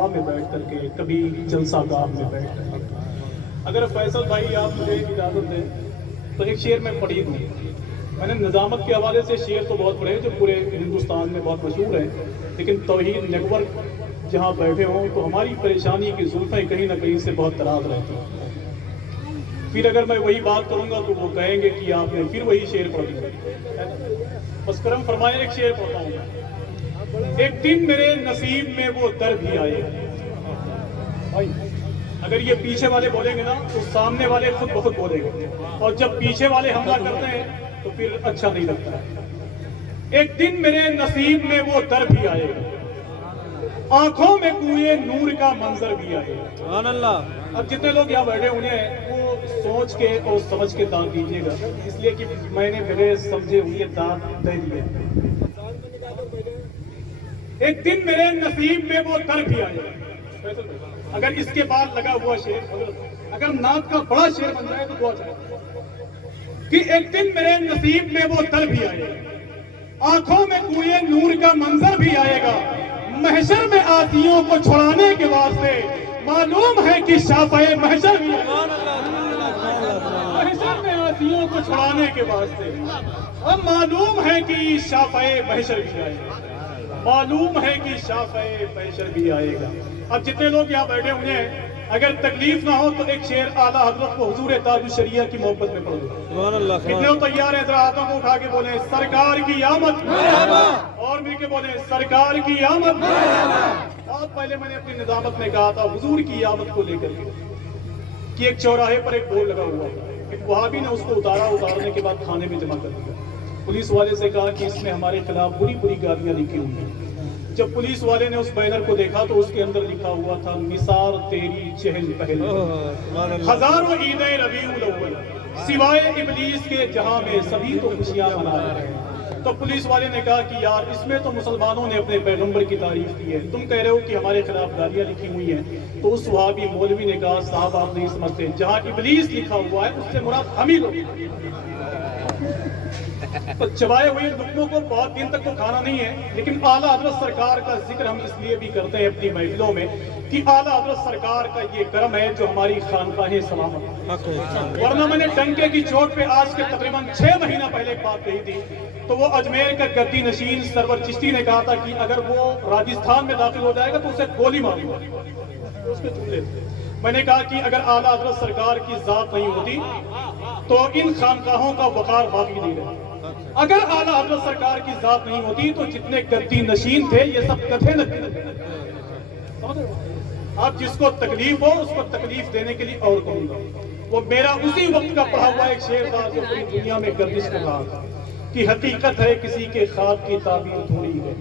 میں بیٹھ کر کے کبھی جلسہ گاہ میں بیٹھ کر کے اگر فیصل بھائی آپ مجھے اجازت دیں تو ایک شعر میں پڑھی دوں. میں نے نظامت کے حوالے سے شعر تو بہت پڑھے جو پورے ہندوستان میں بہت مشہور ہیں، لیکن توحید نیٹ ورک جہاں بیٹھے ہوں تو ہماری پریشانی کی زلفیں کہیں نہ کہیں سے بہت دراز رہتی ہیں. پھر اگر میں وہی بات کروں گا تو وہ کہیں گے کہ آپ نے پھر وہی شعر پڑھ دیا. بس کرم فرمائے ایک شعر پڑھتا ہوں میں. ایک دن میرے نصیب میں وہ در بھی آئے گا. اگر یہ پیچھے والے بولیں گے نا تو سامنے والے خود بخود بولیں گے، اور جب پیچھے والے حملہ کرتے ہیں تو پھر اچھا نہیں لگتا ہے. ایک دن میرے نصیب میں وہ در بھی آئے گا، آنکھوں میں کوئے نور کا منظر بھی آئے گا. سبحان اللہ. اب جتنے لوگ یہاں بیٹھے ہوئے ہیں وہ سوچ کے اور سمجھ کے دان دیجیے گا، اس لیے کہ میں نے بغیر سمجھے ہوئے دان دے دیے. ایک دن میرے نصیب میں وہ در بھی آئے گا. اگر اس کے بعد لگا ہوا شعر اگر نعت کا بڑا شعر بن جائے تو دعا چاہیے کہ ایک دن میرے نصیب میں وہ در بھی آئے گا، آنکھوں میں کوئے نور کا منظر بھی آئے گا. محشر میں آتیوں کو چھڑانے کے واسطے معلوم ہے کہ شافعِ محشر بھی آئے گا. محشر میں آتیوں کو چھڑانے کے واسطے اب معلوم ہے کہ شافعِ محشر بھی آئے گا. معلوم ہے کہ شافعِ محشر بھی آئے گا. اب جتنے لوگ یہاں بیٹھے ہوئے ہیں اگر تکلیف نہ ہو تو ایک شعر اعلیٰ حضرت کو حضور تاج الشریعہ کی محبت میں پڑھ دو. سبحان اللہ. کتنے ہو تیار ہیں؟ ذرا ہاتھوں کو اٹھا کے بولیں سرکار کی آمد، اور مل کے بولیں سرکار کی آمد. بہت پہلے میں نے اپنی نظامت میں کہا تھا حضور کی آمد کو لے کر کے کہ ایک چوراہے پر ایک بورڈ لگا ہوا تھا. ایک وہابی نے اس کو اتارنے کے بعد کھانے میں جمع کر دیا. پولیس والے سے کہا کہ اس میں ہمارے خلاف بری بری گالیاں لکھی ہوئی ہیں. جب پولیس والے نے اس بینر کو دیکھا تو اس کے اندر لکھا ہوا تھا نثار تیری چہل پہل، ہزاروں عیدیں ربیع الاول، سوائے ابلیس کے جہاں میں سبھی تو خوشیاں منا رہے ہیں. تو پولیس والے نے کہا کہ یار اس میں تو مسلمانوں نے اپنے پیغمبر کی تعریف کی ہے، تم کہہ رہے ہو کہ ہمارے خلاف گالیاں لکھی ہوئی ہیں. تو اس وہابی مولوی نے کہا صاحب آپ نہیں سمجھتے، جہاں ابلیس لکھا ہوا ہے اس سے مراد ہم ہی لوگ. تو چبائے ہوئے لقموں کو بہت دن تک تو کھانا نہیں ہے، لیکن اعلیٰ حضرت سرکار کا ذکر ہم اس لیے بھی کرتے ہیں اپنی محفلوں میں کہ اعلیٰ حضرت سرکار کا یہ کرم ہے جو ہماری خانقاہیں سلامت. ورنہ میں نے ڈنکے کی چوٹ پہ آج کے تقریباً 6 مہینہ پہلے ایک بات کہی تھی. تو وہ اجمیر کا گدی نشین سرور چشتی نے کہا تھا کہ اگر وہ راجستھان میں داخل ہو جائے گا تو اسے گولی ماروں گا. اس کے جملے میں نے کہا کہ اگر اعلیٰ حضرت سرکار کی ذات نہیں ہوتی تو ان خانقاہوں کا وقار باقی نہیں رہتا. اگر اعلیٰ حضرت سرکار کی ذات نہیں ہوتی تو جتنے گدی نشین تھے یہ سب کتھے نہ تھے. آپ جس کو تکلیف ہو اس کو تکلیف دینے کے لیے اور کہوں گا. وہ میرا اسی وقت کا پڑھا ہوا ایک شعر تھا جو پوری دنیا میں گردش کر رہا تھا کہ حقیقت ہے کسی کے خواب کی تعبیر تھوڑی ہے،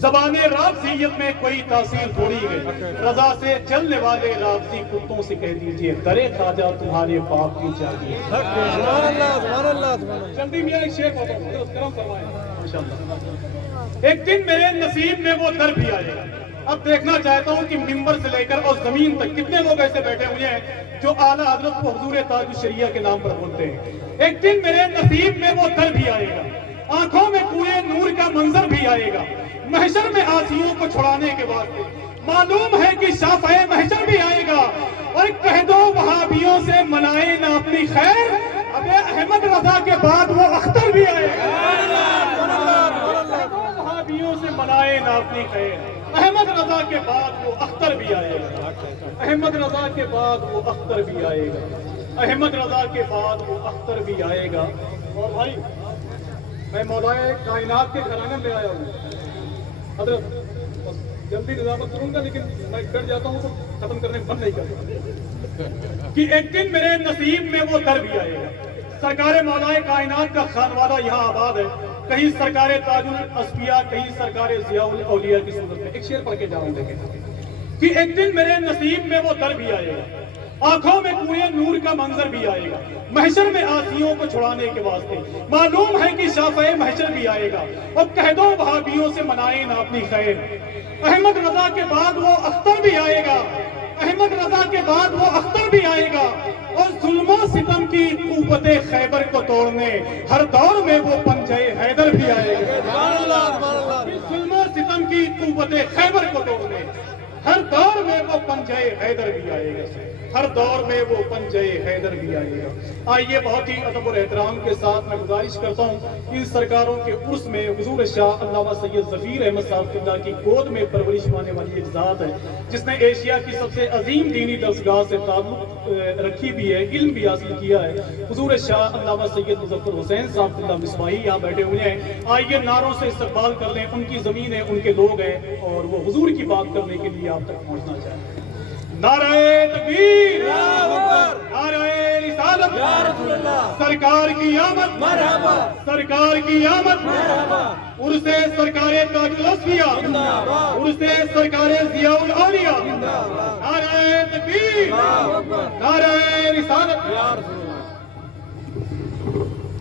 زبان رابضیت میں کوئی تاثیر تھوڑی ہے. رضا سے چلنے والے رابضی کتوں سے کہہ دیجئے درے خواجہ تمہارے باپ کی چاہیے. سبحان اللہ. سبحان اللہ. جلدی میرا ایک شعر پڑھتا ہوں، کرم فرمائیں ماشاءاللہ. ایک دن میرے نصیب میں وہ در بھی آئے گا. اب دیکھنا چاہتا ہوں کہ منبر سے لے کر اور زمین تک کتنے لوگ ایسے بیٹھے ہوئے ہیں جو اعلیٰ حضرت کو حضور تاج الشریعہ کے نام پر بولتے ہیں. ایک دن میرے نصیب میں وہ در بھی آئے گا، آنکھوں میں کوئے نور کا منظر بھی آئے گا. محشر میں آسیوں کو چھڑانے کے واسطے معلوم ہے کہ شافعِ محشر بھی آئے گا. اور کہہ دو وہابیوں سے منائے نہ اپنی خیر، ابے احمد رضا کے بعد وہ اختر بھی آئے گا. وہابیوں سے منائے نہ اپنی خیر، احمد رضا کے بعد وہ اختر بھی آئے گا. احمد رضا کے بعد وہ اختر بھی آئے گا. احمد رضا کے بعد وہ اختر بھی آئے گا. اور بھائی میں مولائے کائنات کے گھرانے میں آیا ہوں. حضرت جلدی نظامت کروں گا لیکن میں ڈر جاتا ہوں تو ختم کرنے من نہیں کرتا کہ ایک دن میرے نصیب میں وہ در بھی آئے گا. سرکار مولائے کائنات کا خانوادہ یہاں آباد ہے، کہیں سرکار تاج الاسفیاء، کہیں سرکار ضیاء الاولیاء کی صورت میں. ایک شعر پڑھ کے جا رہا ہوں دیکھیں کہ ایک دن میرے نصیب میں وہ در بھی آئے گا، آنکھوں میں کوئے نور کا منظر بھی آئے گا. محشر میں آسیوں کو چھڑانے کے واسطے معلوم ہے کہ شافعِ محشر بھی آئے گا. اور کہہ دو وہابیوں سے منائے نہ اپنی خیر، احمد رضا کے بعد وہ اختر بھی آئے گا. احمد رضا کے بعد وہ اختر بھی آئے گا. اور ظلم و ستم کی قوت خیبر کو توڑنے ہر دور میں وہ پنجے حیدر بھی آئے گا. ظلم و ستم کی قوت خیبر کو توڑنے ہر دور میں وہ پنجے حیدر بھی آئے گا، ہر دور میں وہ پنجے حیدر بھی آئے گا۔ آئیے بہت ہی ادب اور احترام کے ساتھ میں گزارش کرتا ہوں ان سرکاروں کے عرس میں حضور شاہ علامہ سید ظفیر احمد صاحب قبلہ کی گود میں پرورش پانے والی ایک ذات ہے جس نے ایشیا کی سب سے عظیم دینی درسگاہ سے تعلق رکھی بھی ہے، علم بھی حاصل کیا ہے۔ حضور شاہ علامہ سید مظفر حسین صاحب قبلہ مصباحی یہاں بیٹھے ہوئے ہیں، آئیے نعروں سے استقبال کر لیں، ان کی زمین ہے، ان کے لوگ ہیں اور وہ حضور کی بات کرنے کے لیے آپ تک پہنچنا چاہیں۔ نعرہ تکبیر، نعرہ رسالت، یا رسول اللہ، سرکار کی آمد، مرحبا، سرکار کی آمد، مرحبا، عرس سرکار تاج الاصفیاء، زندہ باد، عرس سرکار ضیاء الاولیاء، زندہ باد، نعرہ تکبیر، اللہ اکبر، نعرہ رسالت، یا رسول اللہ۔